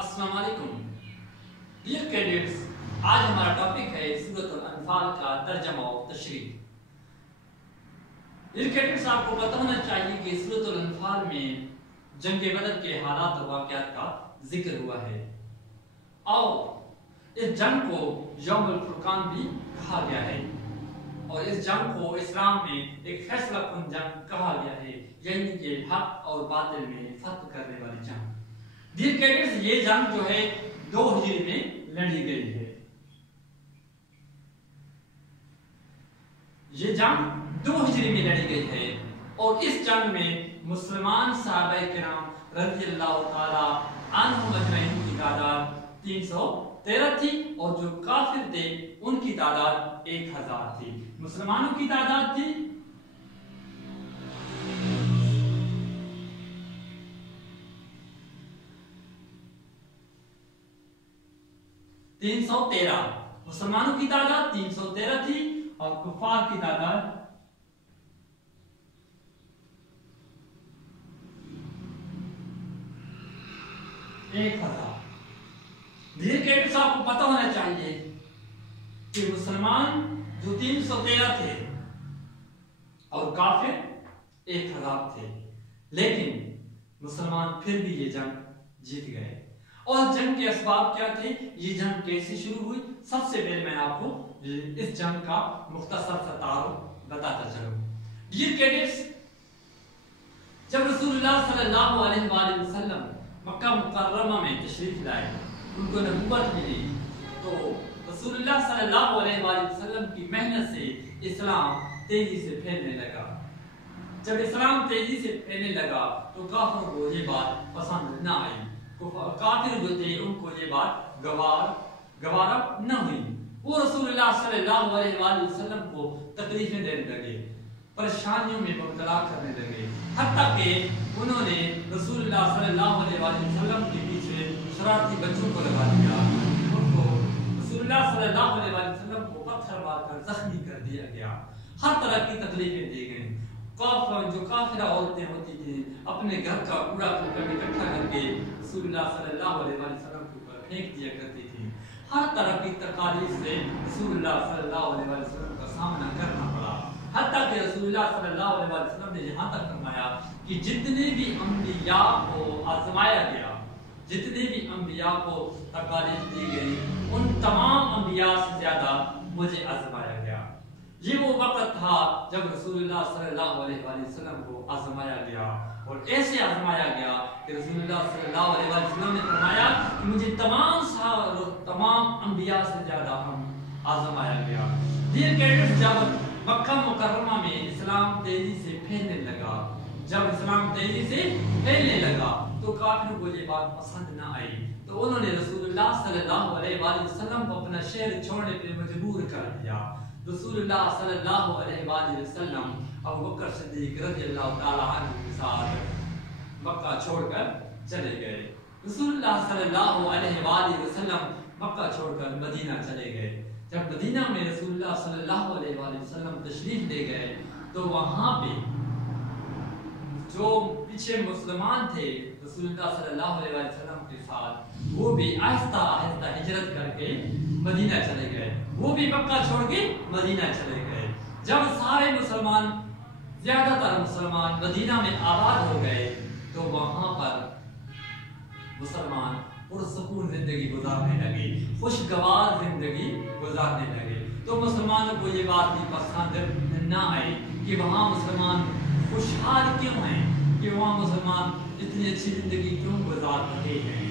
अस्सलाम वालेकुम dear cadets, आज हमारा टॉपिक है सूरत अल-अनफाल का तर्जमा और तशरीह। डियर कैडेट्स, आपको पता होना चाहिए कि सूरत अल-अनफाल में जंग बदर के हालात और वाक़यात का जिक्र हुआ है और इस जंग को यौम अल-फुरकान भी कहा गया है और इस जंग को इस्लाम में एक फैसला कुन जंग कहा गया है, यानी कि हक और बातिल में फर्क करने वाली जंग। डियर कैडेट्स, ये जंग जो है 2 हिजरी में लड़ी गई है। ये जंग 2 हिजरी में लड़ी गई है और इस जंग में मुसलमान सहाबाए किराम रज़ियल्लाहु ताला अन्हुम अजमईन की तादाद 313 थी और जो काफिर थे उनकी तादाद 1000 थी। मुसलमानों की तादाद थी 313, मुसलमानों की तादाद 313 थी और कुफार की तादाद 1000। डियर कैडेट्स, आपको पता होना चाहिए कि मुसलमान जो 313 थे और काफिर 1000 थे, लेकिन मुसलमान फिर भी ये जंग जीत गए। और जंग के असबाब क्या थे, ये जंग कैसे शुरू हुई, सबसे पहले मैं आपको इस जंग का मुख्तसर सा तारुफ बताता चलूं। डियर कैडेट्स, जब रसूलुल्लाह सल्लल्लाहु अलैहि वसल्लम मक्का मुकर्रमा में तशरीफ लाए, उनको नबूवत मिली, तो रसूलुल्लाह सल्लल्लाहु अलैहि वसल्लम की मेहनत से इस्लाम तेजी से फैलने लगा। जब इस्लाम तेजी से फैलने लगा तो काफिरों को ये बात पसंद न आई। काफिर जो थे उनको ये बात गवारा न हुई। वो रसूलुल्लाह सल्लल्लाहु अलैहि वसल्लम को तकलीफें देने लगे, परेशानियों में मुब्तला करने लगे, हत्ता कि उन्होंने रसूलुल्लाह सल्लल्लाहु अलैहि वसल्लम के पीछे शरारती बच्चों को लगा दिया। उनको रसूलुल्लाह सल्लल्लाहु अलैहि वसल्लम को पत्थर मारकर जख्मी कर दिया गया। हर तरह की तकलीफें दी गई। जो काफिरा औरतें होती थी अपने घर का कूड़ा करकट इकट्ठा करके रसूलुल्लाह सल्लल्लाहु अलैहि वसल्लम के ऊपर फेंक दिया करती थी। हर तरह की तकालीफ से रसूलुल्लाह सल्लल्लाहु अलैहि वसल्लम का सामना करना पड़ा। हत्ता कि रसूलुल्लाह सल्लल्लाहु अलैहि वसल्लम ने यहाँ तक फरमाया कि जितने भी अंबिया को आजमाया गया, जितने भी अंबिया को तकालीफ दी गई, उन तमाम अंबिया से ज्यादा मुझे आजमाया गया। ये वो वक्त था जब रसूलुल्लाह सल्लल्लाहु अलैहि वसल्लम को आजमाया गया और ऐसे आजमाया गया कि रसूलुल्लाह सल्लल्लाहु अलैहि वसल्लम ने फरमाया कि मुझे तमाम अंबिया से ज्यादा आजमाया गया। डियर कैडेट्स, जब मक्का मुकर्रमा में इस्लाम तेजी से फैलने लगा, जब इस्लाम तेजी से फैलने लगा तो काफिरों को ये बात पसंद न आई, तो उन्होंने रसूलुल्लाह सल्लल्लाहु अलैहि वसल्लम को अपना शहर छोड़ने पे मजबूर कर दिया। रसूलुल्लाह सल्लल्लाहु अलैहि वसल्लम अबू बकर सिद्दीक रज़ियल्लाहु ताला अन्हु के साथ मक्का छोड़कर चले गए। रसूलुल्लाह सल्लल्लाहु अलैहि वसल्लम मक्का छोड़कर मदीना चले गए। जब मदीना में रसूलुल्लाह सल्लल्लाहु अलैहि वसल्लम तशरीफ ले गए तो वहां पे जो पीछे मुसलमान थे रसूलुल्लाह सल्लल्लाहु अलैहि वसल्लम के साथ, वो भी आहिस्ता आहिस्ता हिजरत करके मदीना चले गए। वो भी मक्का छोड़ के मदीना चले गए। जब सारे मुसलमान, ज्यादातर मुसलमान मदीना में आबाद हो गए तो वहां पर मुसलमान पुरसुकून जिंदगी गुजारने लगे, खुशगवार जिंदगी गुजारने लगे। तो मुसलमानों को ये बात भी पसंद न आई कि वहाँ मुसलमान खुशहाल क्यों हैं, कि वहाँ मुसलमान इतनी अच्छी जिंदगी क्यों गुजार रहे हैं।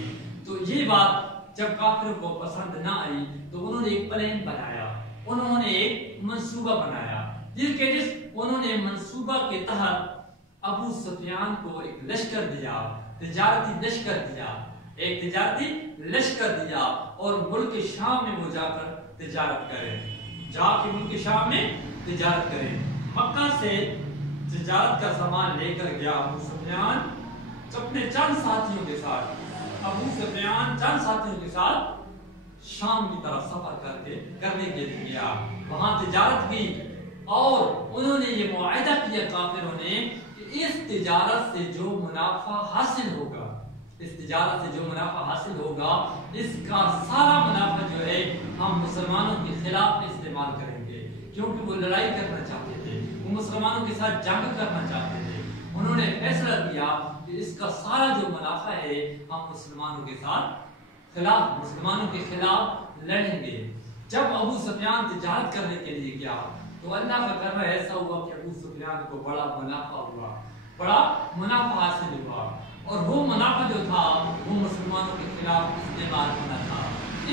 तो ये बात जब काफिरों को पसंद न आई तो उन्होंने एक प्लान बनाया, उन्होंने एक मंसूबा बनाया। उन्होंने मंसूबा के तहत अबू सुफियान को एक लश्कर दिया, तिजारती लश्कर दिया, एक तिजारती लश्कर दिया और मुल्क शाम में वो जाकर तिजारत करें, जाके मुल्क शाम में तिजारत करें। मक्का से तिजारत का सामान लेकर गया अबू सुफियान अपने चंद साथियों के साथ। अबू सुफियान चंद साथियों के साथ शाम की तरफ सफर करने के लिए गया, वहां तिजारत की और उन्होंने ये मुआहिदा किया काफिरों ने कि इस तिजारत से जो मुनाफा हासिल होगा, इस तिजारत से जो मुनाफा हासिल होगा, इसका सारा मुनाफा जो है हम मुसलमानों के खिलाफ इस्तेमाल करेंगे, क्योंकि वो लड़ाई करना चाहते थे, वो मुसलमानों के साथ जंग करना चाहते थे। उन्होंने फैसला किया कि इसका सारा जो मुनाफा है हम मुसलमानों के खिलाफ लड़ेंगे। जब अबू सुफियान तिजारत करने के लिए गया तो अल्लाह का करना ऐसा हुआ कि अबू सुफियान को बड़ा मुनाफा हासिल हुआ, और वो मुनाफा जो था वो मुसलमानों के खिलाफ इस्तेमाल होना था।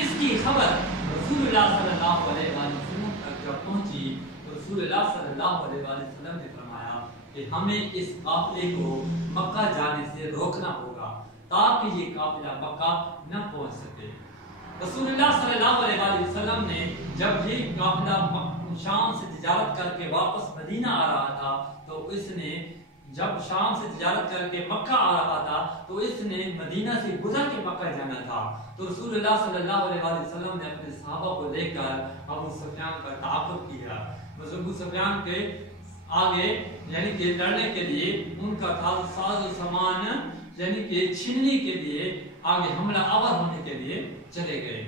इसकी खबर रसूलुल्लाह सल्लल्लाहु अलैहि वसल्लम तक जब पहुंची तो रसूलुल्लाह सल्लल्लाहु अलैहि वसल्लम ने फरमाया कि हमें इस काफिले को मक्का जाने से रोकना होगा ताकि ये काफिला मक्का न पहुंच सके। रसूलुल्लाह सल्लल्लाहु अलैहि वसल्लम ने जब ये काफिला शाम से तिजारत करके वापस मदीना आ रहा था तो इसने जब शाम से तिजारत करके मक्का आ रहा था तो इसने मदीना से गुजर के मक्का जाना था। तो रसूलुल्लाह सल्लल्लाहु अलैहि वसल्लम ने अपने सहाबा को लेकर अबू सुफियान का ताक़ुब किया। अबू सुफियान के आगे यानी कि लड़ने के लिए उनका था साज़ सामान यानी कि छीनने के लिए आगे हमला आवर होने के लिए चले गए।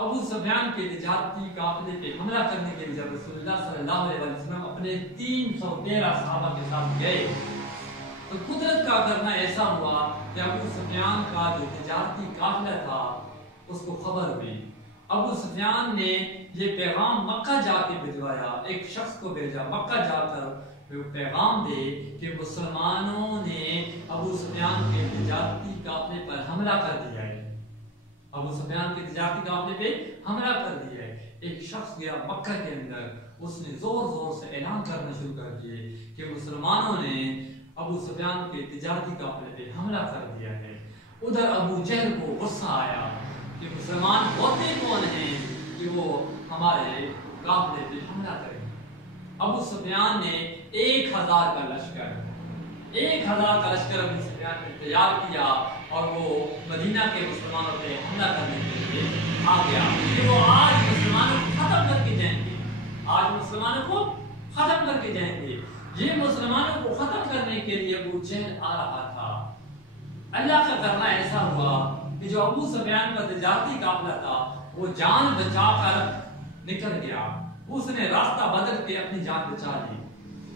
अबू सुफियान के तिजारती काफिले पे हमला करने के लिए जब रसूलुल्लाह सल्लल्लाहु अलैहि वसल्लम अपने 313 सहाबा के साथ गए तो कुदरत का करना ऐसा हुआ कि अबू सुफियान का जो तिजारती काफिला था उसको खबर हुई। अबू सुफियान ने ये पैगाम मक्का जाके भिजवाया, एक शख्स को भेजा मक्का जाकर वो पैगाम दे कि मुसलमानों ने अबू सुफियान के तिजारती काफिले पर हमला कर दिया है, अबू सुफियान के तिजारती काफिले पे हमला कर दिया है। एक शख्स गया मक्का के अंदर, उसने जोर जोर से ऐलान करना शुरू कर दिए कि मुसलमानों ने अबू सुफियान के तिजारती काफिले पे हमला कर दिया है। उधर अबू जहल को गुस्सा आया कि मुसलमान होते कौन हैं कि वो हमारे काफिले पे हमला करें। अबू सुफियान ने 1000 का लश्कर अबू सुफियान ने तैयार किया और वो मदीना के मुसलमानों पे हमला करने के लिए आ गया कि वो आज मुसलमानों को खत्म करके जाएंगे। ये मुसलमानों को खत्म करने के लिए अबू जहल आ रहा था। अल्लाह का करना ऐसा हुआ कि जो अबू सुफियान का तिजारती काफिला था वो जान बचाकर निकल गया, उसने रास्ता बदल के अपनी जान बचा ली।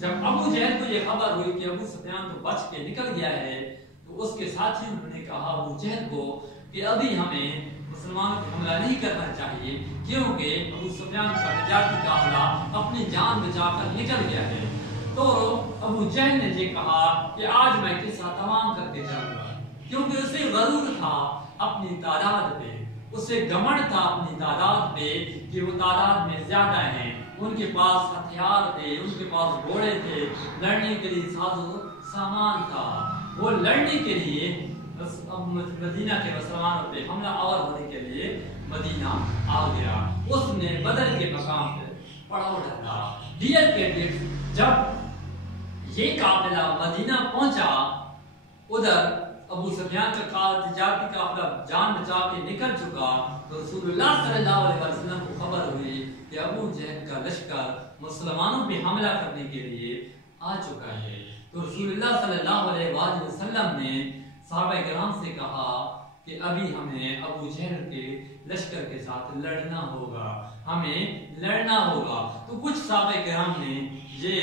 जब अबू जहल को ये खबर हुई कि अबू सुफियान तो बच के निकल गया है तो उसके साथियों ने कहा अबू जहल को कि अभी हमें मुसलमानों पर हमला नहीं करना चाहिए क्योंकि अबू सुफियान का तिजारती काफिला अपनी जान बचाकर निकल गया है। तो अबू जहल ने ये कहा कि आज मैं किस्सा तमाम करके जाऊंगा, क्योंकि उसे गरूर था अपनी तादाद पे, उसे घमंड था अपनी तादाद पे कि वो तादाद में ज्यादा हैं, उनके पास हथियार थे, उनके पास घोड़े थे, लड़ने के लिए साजो सामान था। वो लड़ने के लिए मदीना के मुसलमानों पे हमला आवर होने के लिए मदीना आ गया। उसने बदर के मकाम पे पड़ाव डाला। डियर कैडेट्स, जब ये काफिला मदीना पहुंचा उधर अबू सुफियान का तिजारती काफिला जान बचा के निकल चुका तो रसूलुल्लाह सल्लल्लाहु अलैहि वसल्लम को खबर हुई कि अबू जहल का लश्कर मुसलमानों पे हमला करने के लिए आ चुका है। तो रसूलुल्लाह सल्लल्लाहु अलैहि वसल्लम ने सहाबा किराम से कहा कि अभी हमें अबू जहल के लश्कर के साथ लड़ना होगा, हमें लड़ना होगा। तो कुछ सहाबा किराम ने ये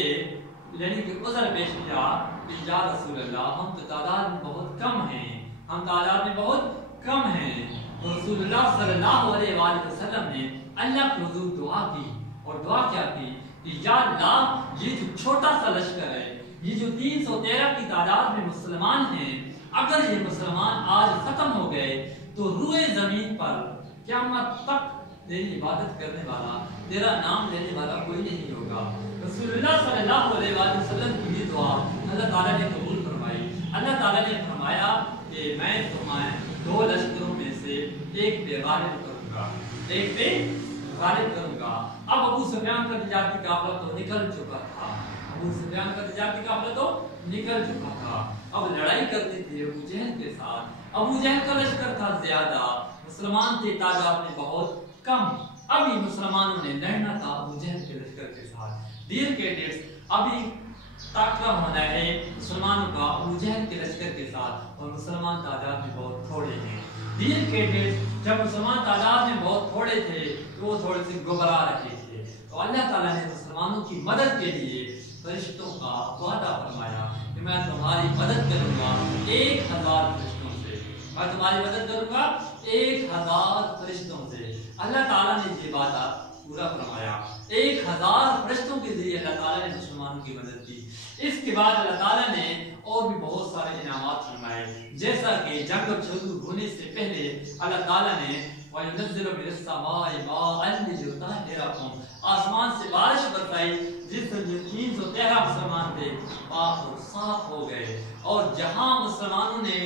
यानी कि उज़र पेश किया कि या रसूलल्लाह, हम तो तादाद में बहुत कम हैं, तो रसूलुल्लाह सल्लल्लाहु अलैहि वसल्लम ने अल्लाह के हुजूर दुआ की, और दुआ क्या की कि या अल्लाह, ये जो छोटा सा लश्कर है, ये जो 313 की तादाद में मुसलमान हैं, अगर ये मुसलमान आज खत्म हो गए तो रूए जमीन पर क़यामत तक तेरी इबादत करने वाला, तेरा नाम लेने वाला कोई नहीं होगा। रसूलुल्लाह सल्लल्लाहु अलैहि वसल्लम की ये दुआ अल्लाह ताला ने कबूल फरमाई। अल्लाह ताला ने फरमाया कि मैं तुम्हें 2 लश्करों में से एक पे गालिब करूंगा। अब अबू सुफियान का तिजारती काफिला तो निकल चुका था, अब लड़ाई करनी थी अबू जहल के साथ। अबू जहल का लश्कर था ज्यादा, मुसलमान थे तादाद में बहुत कम। अभी मुसलमानों ने लड़ना था अबू जहल के लश्कर के साथ। डियर कैडेट्स, अभी टाकरा होना है मुसलमानों का अबू जहल के लश्कर के साथ, और मुसलमान तादाद में बहुत थोड़े हैं। डियर कैडेट्स, जब मुसलमान तादाद में बहुत थोड़े थे तो वो थोड़े से घबरा रहे थे, तो अल्लाह ताला ने मुसलमानों की मदद के लिए फरिश्तों का वादा फरमाया कि मैं तुम्हारी मदद करूंगा 1000 फरिश्तों से, मैं तुम्हारी मदद करूंगा 1000 फरिश्तों से। अल्लाह ताला ने ये वादा पूरा फरमाया। 1000 फरिश्तों के जरिए अल्लाह ताला ने मुसलमानों की मदद की। इसके बाद अल्लाह ताला ने और भी बहुत सारे इनामात फरमाए, जैसा कि जंग शुरू होने से पहले अल्लाह ताला ने आसमान से बारिश बरसाई, जिससे 313 मुसलमान थे पाक और साफ हो गए, और जहां मुसलमानों ने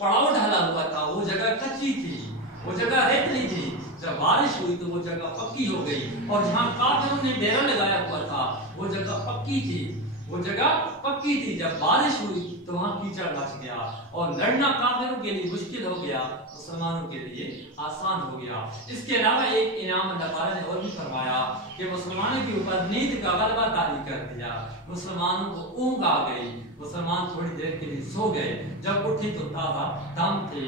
पड़ाव ढाला हुआ था वो जगह कच्ची थी, वो जगह रेतली थी, जब बारिश हुई तो वो जगह पक्की हो गई, और जहां काफिरों ने डेरा लगाया हुआ था वो जगह पक्की थी, वो जगह पक्की थी। जब बारिश हुई तो वहां कीचड़ मच गया और लड़ना काफिरों के लिए मुश्किल हो गया, मुसलमानों के लिए आसान हो गया। इसके अलावा एक इनाम अल्लाह ताला ने और भी फरमाया कि मुसलमानों के ऊपर नींद का गलबा तारी कर दिया, मुसलमानों को ऊँघ आ गई, मुसलमान थोड़ी देर के लिए सो गए, जब उठे तो ताज़ा दम थे।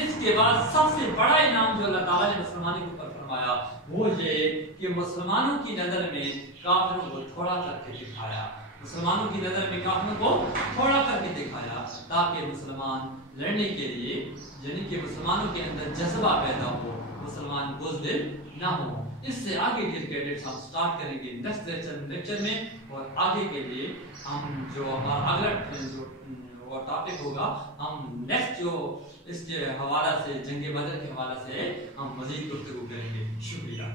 इसके बाद सबसे बड़ा इनाम जो अल्लाह ताला ने मुसलमानों के ऊपर फरमाया वो ये कि मुसलमानों की नजर में काफिरों को थोड़ा करके दिखाया, मुसलमानों की नजर में काफिरों को थोड़ा करके दिखाया, ताकि मुसलमान लड़ने के लिए, यानी कि मुसलमानों के अंदर जज्बा पैदा हो, मुसलमान बुज़दिल ना हो। इससे आगे डियर कैडेट्स हम स्टार्ट करेंगे नेक्स्ट लेक्चर में, और आगे के लिए हम जो हमारा अगला जो और टॉपिक होगा, हम नेक्स्ट जो इसके हवाला से जंग बदर के हवाला से हम मज़ीद गुफ्तगू करेंगे। शुक्रिया।